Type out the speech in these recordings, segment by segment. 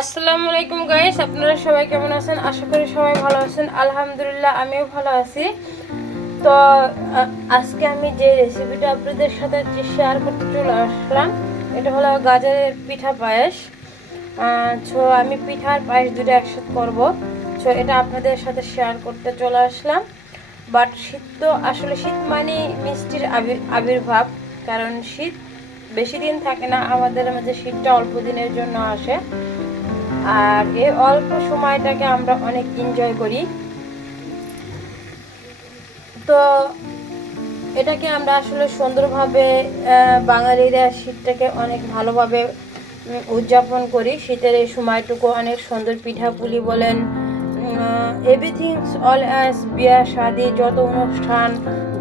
আসসালামু আলাইকুম গাইস, আপনারা সবাই কেমন আছেন? আশা করি সবাই ভালো আছেন। আলহামদুলিল্লাহ, আমিও ভালো আছি। তো আজকে আমি যে রেসিপিটা আপনাদের সাথে শেয়ার করতে চলে আসলাম, এটা হলো গাজরের পিঠা পায়েস। আমি পিঠার পায়েস দুটো একসাথে করব। এটা আপনাদের সাথে শেয়ার করতে চলে আসলাম। বাট শীত তো আসলে শীত মানে মিষ্টির আবির্ভাব, কারণ শীত বেশি দিন থাকে না আমাদের মাঝে, শীতটা অল্প দিনের জন্য আসে। আর এই অল্প সময়টাকে আমরা অনেক এনজয় করি। তো এটাকে আমরা আসলে সুন্দরভাবে বাঙালিরা শীতটাকে অনেক ভালোভাবে উদযাপন করি। শীতের এই সময়টুকু অনেক সুন্দর পিঠাপুলি বলেন, এভরিথিং অল অ্যাজ বিয়া শাদি যত অনুষ্ঠান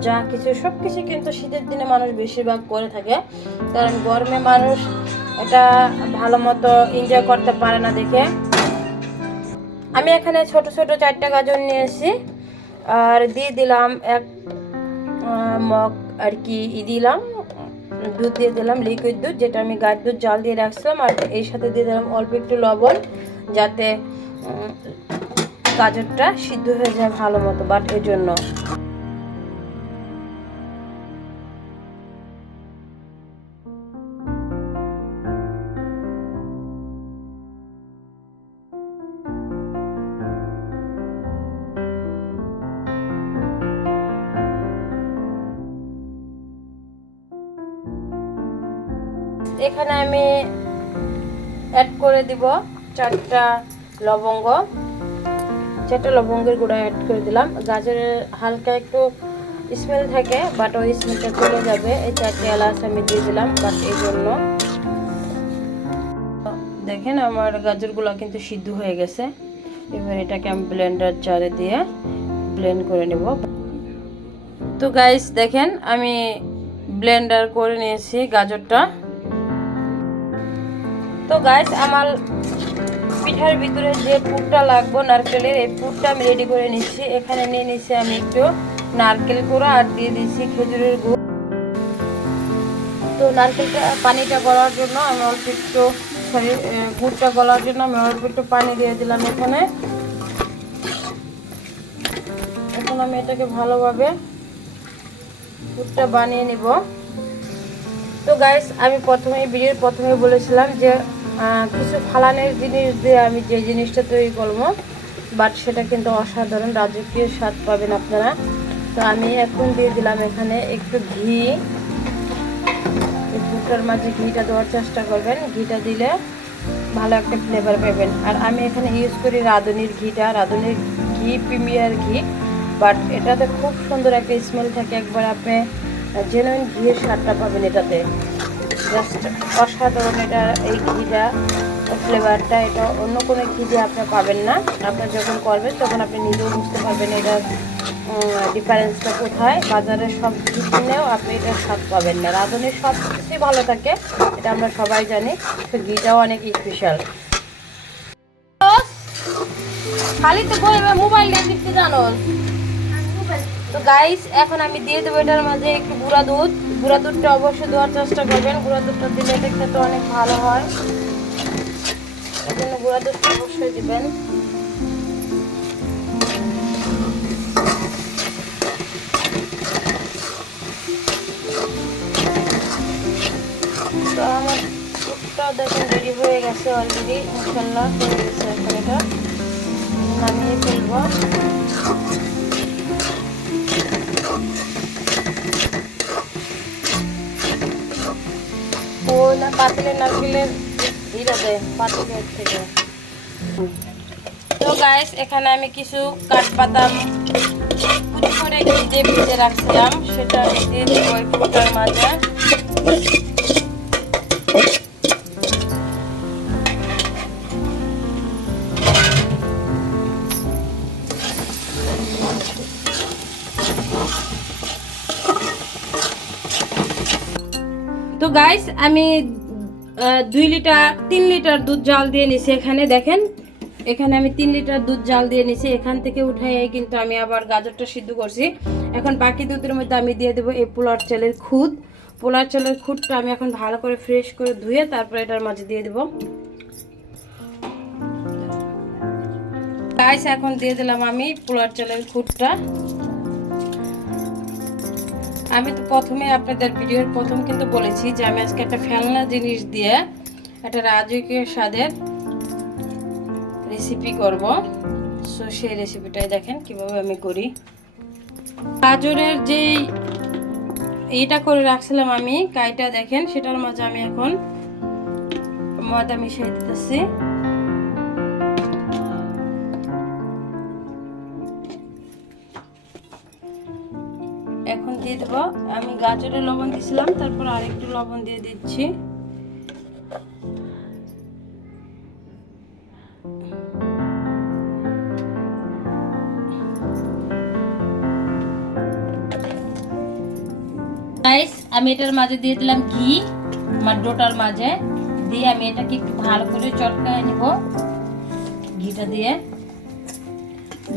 যা কিছু সব কিছু কিন্তু শীতের দিনে মানুষ বেশিরভাগ করে থাকে, কারণ গরমে মানুষ এটা ভালো মতো এনজয় করতে পারে না দেখে। আমি এখানে ছোট ছোট 4টা গাজর নিয়েছি, আর দিয়ে দিলাম এক মগ আর কি দিলাম দুধ, দিয়ে দিলাম লিকুইড দুধ, যেটা আমি গায়ের দুধ জাল দিয়ে রাখছিলাম। আর এর সাথে দিয়ে দিলাম অল্প একটু লবণ, যাতে গাজরটা সিদ্ধ হয়ে যায় ভালো মতো। বাট এর জন্য এখানে আমি অ্যাড করে দিব 4টা লবঙ্গ, 4টা লবঙ্গের গুঁড়া অ্যাড করে দিলাম। গাজরের হালকা একটু স্মেল থাকে, বাট ওই স্মেলটা চলে যাবে। এই 4টে এলাচ আমি দিয়ে দিলাম, বাট এই জন্য দেখেন আমার গাজরগুলো কিন্তু সিদ্ধ হয়ে গেছে। এবার এটাকে আমি ব্লেন্ডার জারে দিয়ে ব্লেন্ড করে নেব। তো গাইস দেখেন আমি ব্লেন্ডার করে নিয়েছি গাজরটা। তো গাইস আমার পিঠার ভিতরে যে পুরটা লাগবে নারকেলের, এই পুরটা আমি রেডি করে নিচ্ছি। এখানে নিয়ে নিচ্ছি আমি একটু নারকেল কোড়া আর দিয়ে দিচ্ছি খেজুরের গুড়। তো নারকেলটা পানিটা গলার জন্য আমি অল্প একটু গুড়টা গলার জন্য আমি অল্প একটু পানি দিয়ে দিলাম এখানে। এখন আমি এটাকে ভালোভাবে গুড়টা বানিয়ে নিব। তো গাইস আমি ভিডিওর প্রথমে বলেছিলাম যে কিছু ফালানের জিনিস দিয়ে আমি যে জিনিসটা তৈরি করবো, বাট সেটা কিন্তু অসাধারণ রাজকীয় স্বাদ পাবেন আপনারা। তো আমি এখন দিয়ে দিলাম এখানে একটু ঘি। এই পুরটার মাঝে ঘিটা দেওয়ার চেষ্টা করবেন, ঘিটা দিলে ভালো একটা ফ্লেভার পাবেন। আর আমি এখানে ইউজ করি রাঁধুনির ঘিটা, রাঁধুনির ঘি প্রিমিয়ার ঘি, বাট এটাতে খুব সুন্দর একটা স্মেল থাকে। একবার আপনি জেনুইন ঘিয়ের স্বাদটা পাবেন এটাতে, জাস্ট অসাধারণ। এটা এই ঘিটা ফ্লেভারটা এটা অন্য কোনো ঘি দিয়ে আপনি পাবেন না। আপনার যখন করবেন তখন আপনি নিজেও বুঝতে পারবেন এটার ডিফারেন্সটা কোথায়। বাজারের সব ঘি কিনেও আপনি এটার স্বাদ পাবেন না। রাঁধুনির সব কিছুই ভালো থাকে, এটা আমরা সবাই জানি, তো ঘিটাও অনেক স্পেশাল। খালি তো মোবাইল দেখতে জানো। তো গাইস এখন আমি দিয়ে দেবো এটার মাঝে একটু গুঁড়া দুধ। গুঁড়া দুধটা অবশ্যই দেওয়ার চেষ্টা করবেন, গুঁড়া দুধটা দিলে এটা খেতে অনেক ভালো হয়, এই জন্য গুঁড়া দুধটা অবশ্যই দিবেন। তো আমার দুধটা দেখুন রেডি হয়ে গেছে অলরেডি, ইনশাল্লাহ হয়ে গেছে। এখন এটা নামিয়ে ফেলবো। পাতিলের নারকেলের ঘিটা দেয় পাতিলের থেকে। তো গাইস এখানে আমি কিছু কাঠবাদাম কুচি করে ঘি দিয়ে ভেজে রাখছিলাম, সেটা আমি দিয়ে দেবো ওই ফুটার মাঝে। তো গাইস আমি 3 লিটার দুধ জাল দিয়ে নিছি। এখানে দেখেন, এখানে আমি 3 লিটার দুধ জাল দিয়ে নিছি। এখান থেকে উঠাই কিন্তু আমি আবার গাজরটা সিদ্ধ করছি। এখন বাকি দুধের মধ্যে আমি দিয়ে দেবো এই পোলার চালের খুদ। পোলার চালের খুদটা আমি এখন ভালো করে ফ্রেশ করে ধুয়ে তারপর এটার মাঝে দিয়ে দেবো। গাইস এখন দিয়ে দিলাম আমি পোলার চালের খুঁটটা। আমি তো প্রথমে আপনাদের ভিডিওর প্রথম কিন্তু বলেছি যে আমি আজকে একটা ফেলনা জিনিস দিয়ে একটা রাজকীয় স্বাদের রেসিপি করব। সো সেই রেসিপিটাই দেখেন কিভাবে আমি করি। গাজরের যে এইটা করে রাখছিলাম আমি কাইটা, দেখেন সেটার মাঝে আমি এখন ময়দা মিশিয়ে দিতেছি। এখন দিয়ে দেবো আমি গাজরে লবণ দিয়েছিলাম, তারপর আরেকটু লবণ দিয়ে দিচ্ছি। গাইস আমি এটার মাঝে দিয়ে দিলাম ঘি, আমার ডোটার মাঝে দিয়ে আমি এটাকে একটু ভালো করে চটকায় নিব ঘিটা দিয়ে।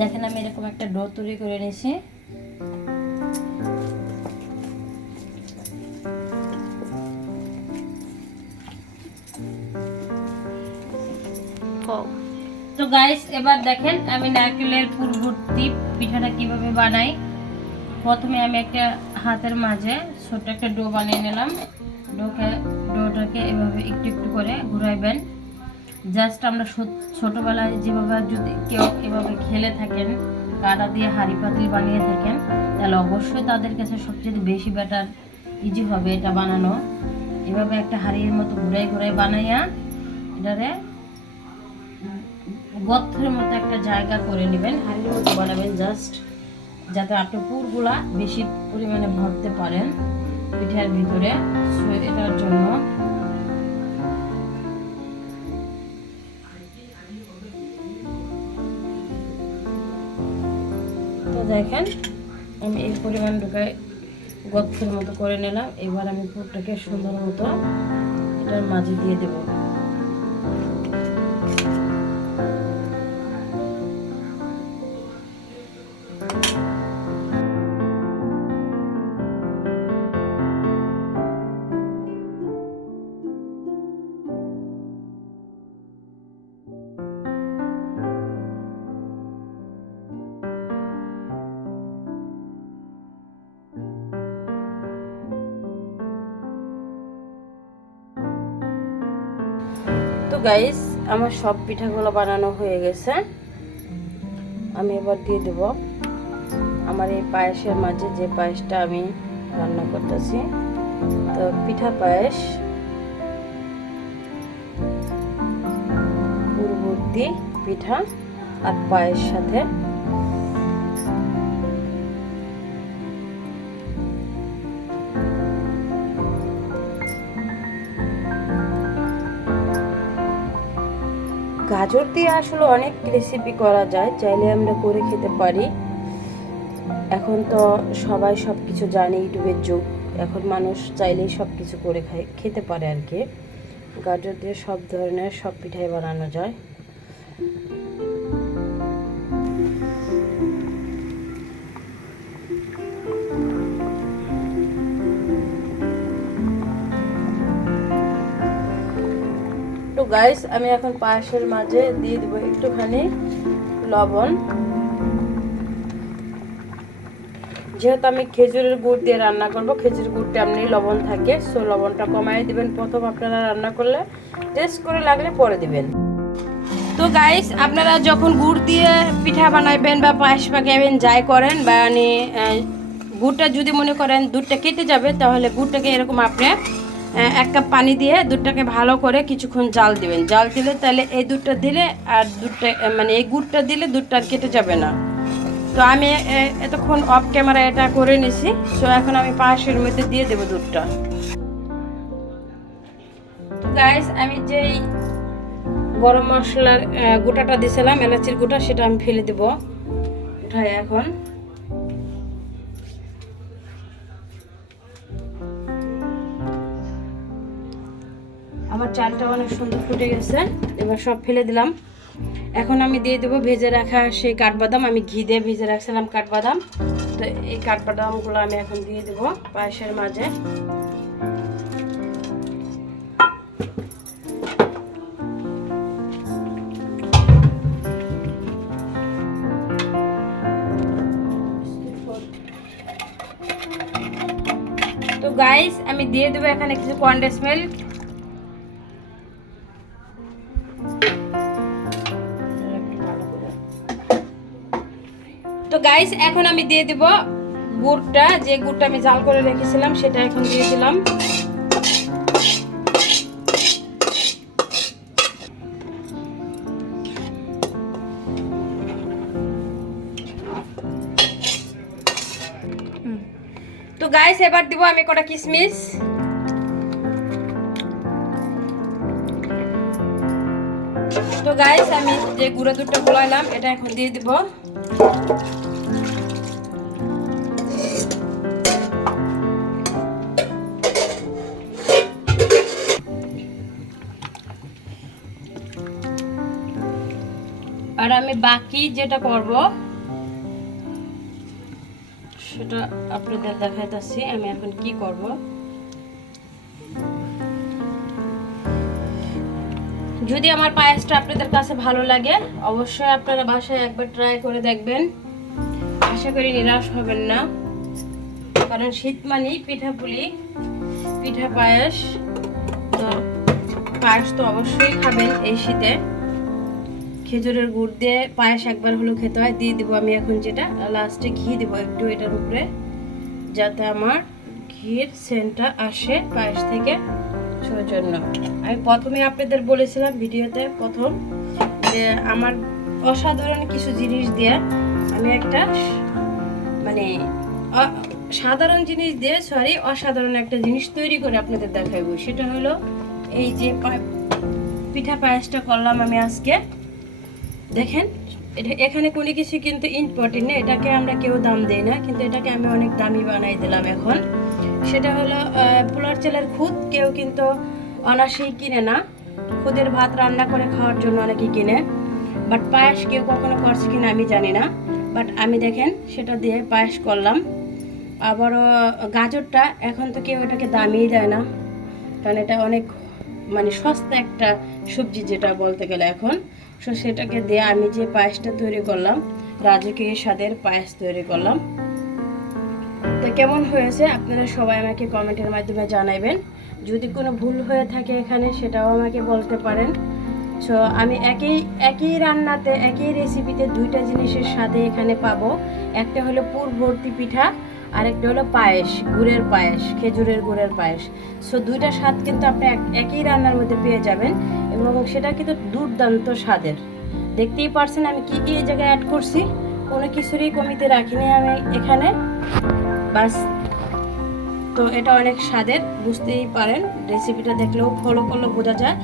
দেখেন আমি এরকম একটা ডো তৈরি করে নিয়েছি। তো গাইস এবার দেখেন আমি নারকেলের পুর ভর্তি পিঠাটা কিভাবে বানাই। প্রথমে আমি একটা হাতের মাঝে ছোট একটা ডো বানিয়ে নিলাম। ডোটাকে এভাবে একটু একটু করে ঘুরাইবেন। জাস্ট আমরা ছোটবেলায় যেভাবে যদি কেউ এভাবে খেলে থাকেন, কাঁটা দিয়ে হাঁড়ি পাতিল বানিয়ে থাকেন, তাহলে অবশ্যই তাদের কাছে সবচেয়ে বেশি বেটার ইজি হবে এটা বানানো। এভাবে একটা হাঁড়ির মতো ঘুরাই ঘুরাই বানাইয়া এটারে গর্তের মতো একটা জায়গা করে নেবেন, হাঁড়ির মতো বানাবেন জাস্ট, যাতে আপনি পুরগুলা বেশি পরিমাণে ভরতে পারেন পিঠার ভিতরে। এটার জন্য তো দেখেন আমি এই পরিমাণ ঢুকায় গর্তের মতো করে নিলাম। এবার আমি পুরটাকে সুন্দর মতো এটার মাঝে দিয়ে দেব। তো গাইস আমার সব পিঠাগুলো বানানো হয়ে গেছে। আমি এবার দিয়ে দেব আমার এই পায়েসের মাঝে, যে পায়েসটা আমি রান্না করতেছি। তো পিঠা পায়েস পূর্ববর্তী পিঠা আর পায়েস সাথে গাজর দিয়ে আসলে অনেক রেসিপি করা যায়, চাইলে আমরা করে খেতে পারি। এখন তো সবাই সব কিছু জানে, ইউটিউবের যুগ, এখন মানুষ চাইলেই সব কিছু করে খেতে পারে আর কি। গাজর দিয়ে সব ধরনের সব পিঠাই বানানো যায়। তো গাইস আমি এখন পায়েসের মাঝে দিয়ে দেবো একটুখানি লবণ। যেহেতু আমি খেজুরের গুড় দিয়ে রান্না করব, খেজুর গুড়টা এমনি লবণ থাকে, সো লবণটা কমাই দিবেন প্রথম আপনারা রান্না করলে, টেস্ট করে লাগলে পরে দিবেন। তো গাইস আপনারা যখন গুড় দিয়ে পিঠা বানাইবেন বা পায়েস পাকাইবেন যাই করেন, বা গুড়টা যদি মনে করেন দুধটা কেটে যাবে, তাহলে গুড়টাকে এরকম আপনি 1 কাপ পানি দিয়ে দুধটাকে ভালো করে কিছুক্ষণ জাল দিবেন। জাল দিলে তাহলে এই দুধটা দিলে আর দুধটা এই গুড়টা দিলে দুধটা আর কেটে যাবে না। তো আমি এতক্ষণ অফ ক্যামেরা এটা করে নিছি। সো এখন আমি পায়েসের মধ্যে দিয়ে দেবো দুধটা। তো গাইস আমি যেই গরম মশলার গোটাটা দিয়েছিলাম, এলাচির গোটা, সেটা আমি ফেলে দেব উঠাই। এখন আমার চালটা অনেক সুন্দর ফুটে গেছে, এবার সব ফেলে দিলাম। এখন আমি দিয়ে দেবো ভেজে রাখা সেই কাঠবাদাম, আমি ঘি দিয়ে ভেজে রাখছিলাম কাঠবাদাম। তো এই কাঠবাদামগুলো আমি এখন দিয়ে দেবো পায়েসের মাঝে। গাইস আমি দিয়ে দেবো এখানে কিছু কনডেন্স মিল্ক। তো গাইস এখন আমি দিয়ে দিব গুড়টা, যে গুড়টা আমি জাল করে রেখেছিলাম সেটা এখন দিয়ে দিলাম। তো গাইস এবার দিব আমি কটা কিশমিশ। তো গাইস আমি যে গুঁড়ো দুধটা গোলাইলাম এটা এখন দিয়ে দিব। আর আমি বাকি যেটা করব সেটা আপনাদের দেখাইতেছি আমি এখন কি করব। যদি আমার পায়েসটা আপনাদের কাছে ভালো লাগে অবশ্যই আপনারা বাসায় একবার ট্রাই করে দেখবেন, আশা করি নিরাশ হবেন না। কারণ শীত মানেই পিঠাপুলি, পিঠা পায়েস, তো পায়েস তো অবশ্যই খাবেন এই শীতে। খেজুরের গুড় দিয়ে পায়েস একবার হলো খেতে হয়। দিয়ে দেবো আমি এখন যেটা লাস্টে ঘি দেবো একটু এটার উপরে, যাতে আমার ঘির সেন্টটা আসে পায়েস থেকে। সেজন্য আমি প্রথমে আপনাদের বলেছিলাম ভিডিওতে প্রথম যে আমার অসাধারণ কিছু জিনিস দিয়ে আমি একটা মানে সাধারণ জিনিস দিয়ে অসাধারণ একটা জিনিস তৈরি করে আপনাদের দেখাবো। সেটা হলো এই যে পিঠা পায়েসটা করলাম আমি আজকে। দেখেন এটা এখানে কোনো কিছু কিন্তু ইম্পর্টেন্ট না, এটাকে আমরা কেউ দাম দেই না, কিন্তু এটাকে আমি অনেক দামি বানাই দিলাম এখন। সেটা হলো পোলার চালের খুদ, কেউ কিন্তু অনায়াসেই কিনে না। খুদের ভাত রান্না করে খাওয়ার জন্য অনেকেই কিনে, বাট পায়েস কেউ কখনো করছে কিনা আমি জানি না। বাট আমি দেখেন সেটা দিয়ে পায়েস করলাম। আবারও গাজরটা এখন তো কেউ এটাকে দামিই দেয় না, কারণ এটা অনেক মানে সস্তা একটা সবজি যেটা বলতে গেলে এখন। সো সেটাকে দিয়ে আমি যে পায়েসটা তৈরি করলাম, রাজকীয় স্বাদের পায়েস তৈরি করলাম। তো কেমন হয়েছে আপনারা সবাই আমাকে কমেন্টের মাধ্যমে জানাবেন। যদি কোনো ভুল হয়ে থাকে এখানে সেটাও আমাকে বলতে পারেন। সো আমি একই রান্নাতে একই রেসিপিতে দুইটা জিনিসের সাথে এখানে পাবো। একটা হলো পুর ভর্তি পিঠা, আরেকটা হলো পায়েস, গুড়ের পায়েস, খেজুরের গুড়ের পায়েস। সো দুইটা স্বাদ কিন্তু আপনি একই রান্নার মধ্যে পেয়ে যাবেন, এবং সেটা কিন্তু দুর্দান্ত স্বাদের। দেখতেই পারছেন আমি কি কি এই জায়গায় অ্যাড করছি, কোনো কিছুরই কমিতে রাখিনি আমি এখানে, বাস। তো এটা অনেক স্বাদের, বুঝতেই পারেন, রেসিপিটা দেখলেও ফলো করলেও বোঝা যায়।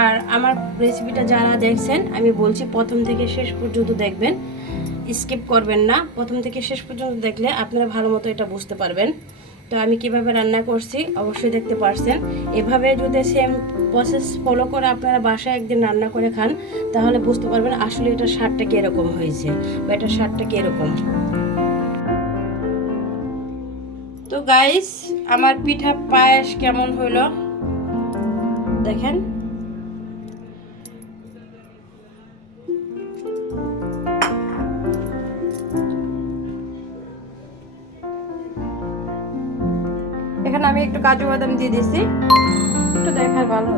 আর আমার রেসিপিটা যারা দেখছেন আমি বলছি প্রথম থেকে শেষ পর্যন্ত দেখবেন, স্কিপ করবেন না। প্রথম থেকে শেষ পর্যন্ত দেখলে আপনারা ভালো মতো এটা বুঝতে পারবেন। তো আমি কিভাবে রান্না করছি অবশ্যই দেখতে পারছেন। এভাবে যদি সেম প্রসেস ফলো করে আপনারা বাসায় একদিন রান্না করে খান তাহলে বুঝতে পারবেন আসলে এটার স্বাদটা কীরকম হয়েছে বা এটার স্বাদটা কীরকম। তো গাইস আমার পিঠা পায়েস কেমন হলো দেখেন। এখানে আমি একটু কাজু বাদাম দিয়ে দিয়েছি, একটু দেখার ভালো,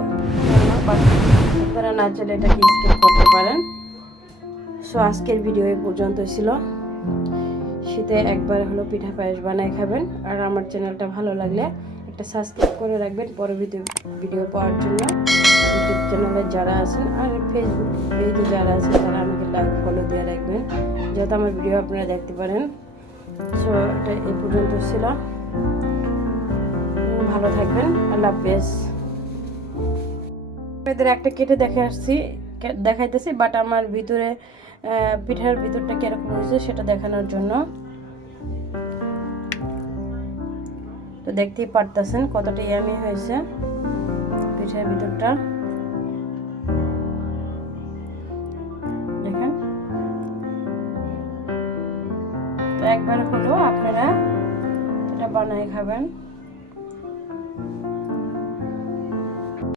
আপনারা না চাইলে এটাকে স্কিপ করতে পারেন। সো আজকের ভিডিও এই পর্যন্ত ছিল। শীতে একবার হলো পিঠা পায়েস বানাই খাবেন। আর আমার চ্যানেলটা ভালো লাগলে একটা সাবস্ক্রাইব করে রাখবেন পরবর্তী ভিডিও পাওয়ার জন্য। ইউটিউব চ্যানেলে যারা আছেন আর ফেসবুক পেজে যারা আছেন তারা আমাকে লাইক ফলো দিয়ে রাখবেন, যাতে আমার ভিডিও আপনারা দেখতে পারেন। সো এটা এই পর্যন্ত ছিল, ভালো থাকবেন, আল্লাহ হাফেজ। এদের একটা কেটে দেখাইতেছি, বাট আমার ভিতরে পিঠার ভিতরটা কিরকম হয়েছে সেটা দেখানোর জন্য। তো দেখতেই পারতেছেন কতটা ইয়ামি হয়েছে পিঠার ভিতরটা, দেখেন। তো একবার হলেও আপনারা এটা বানাই খাবেন।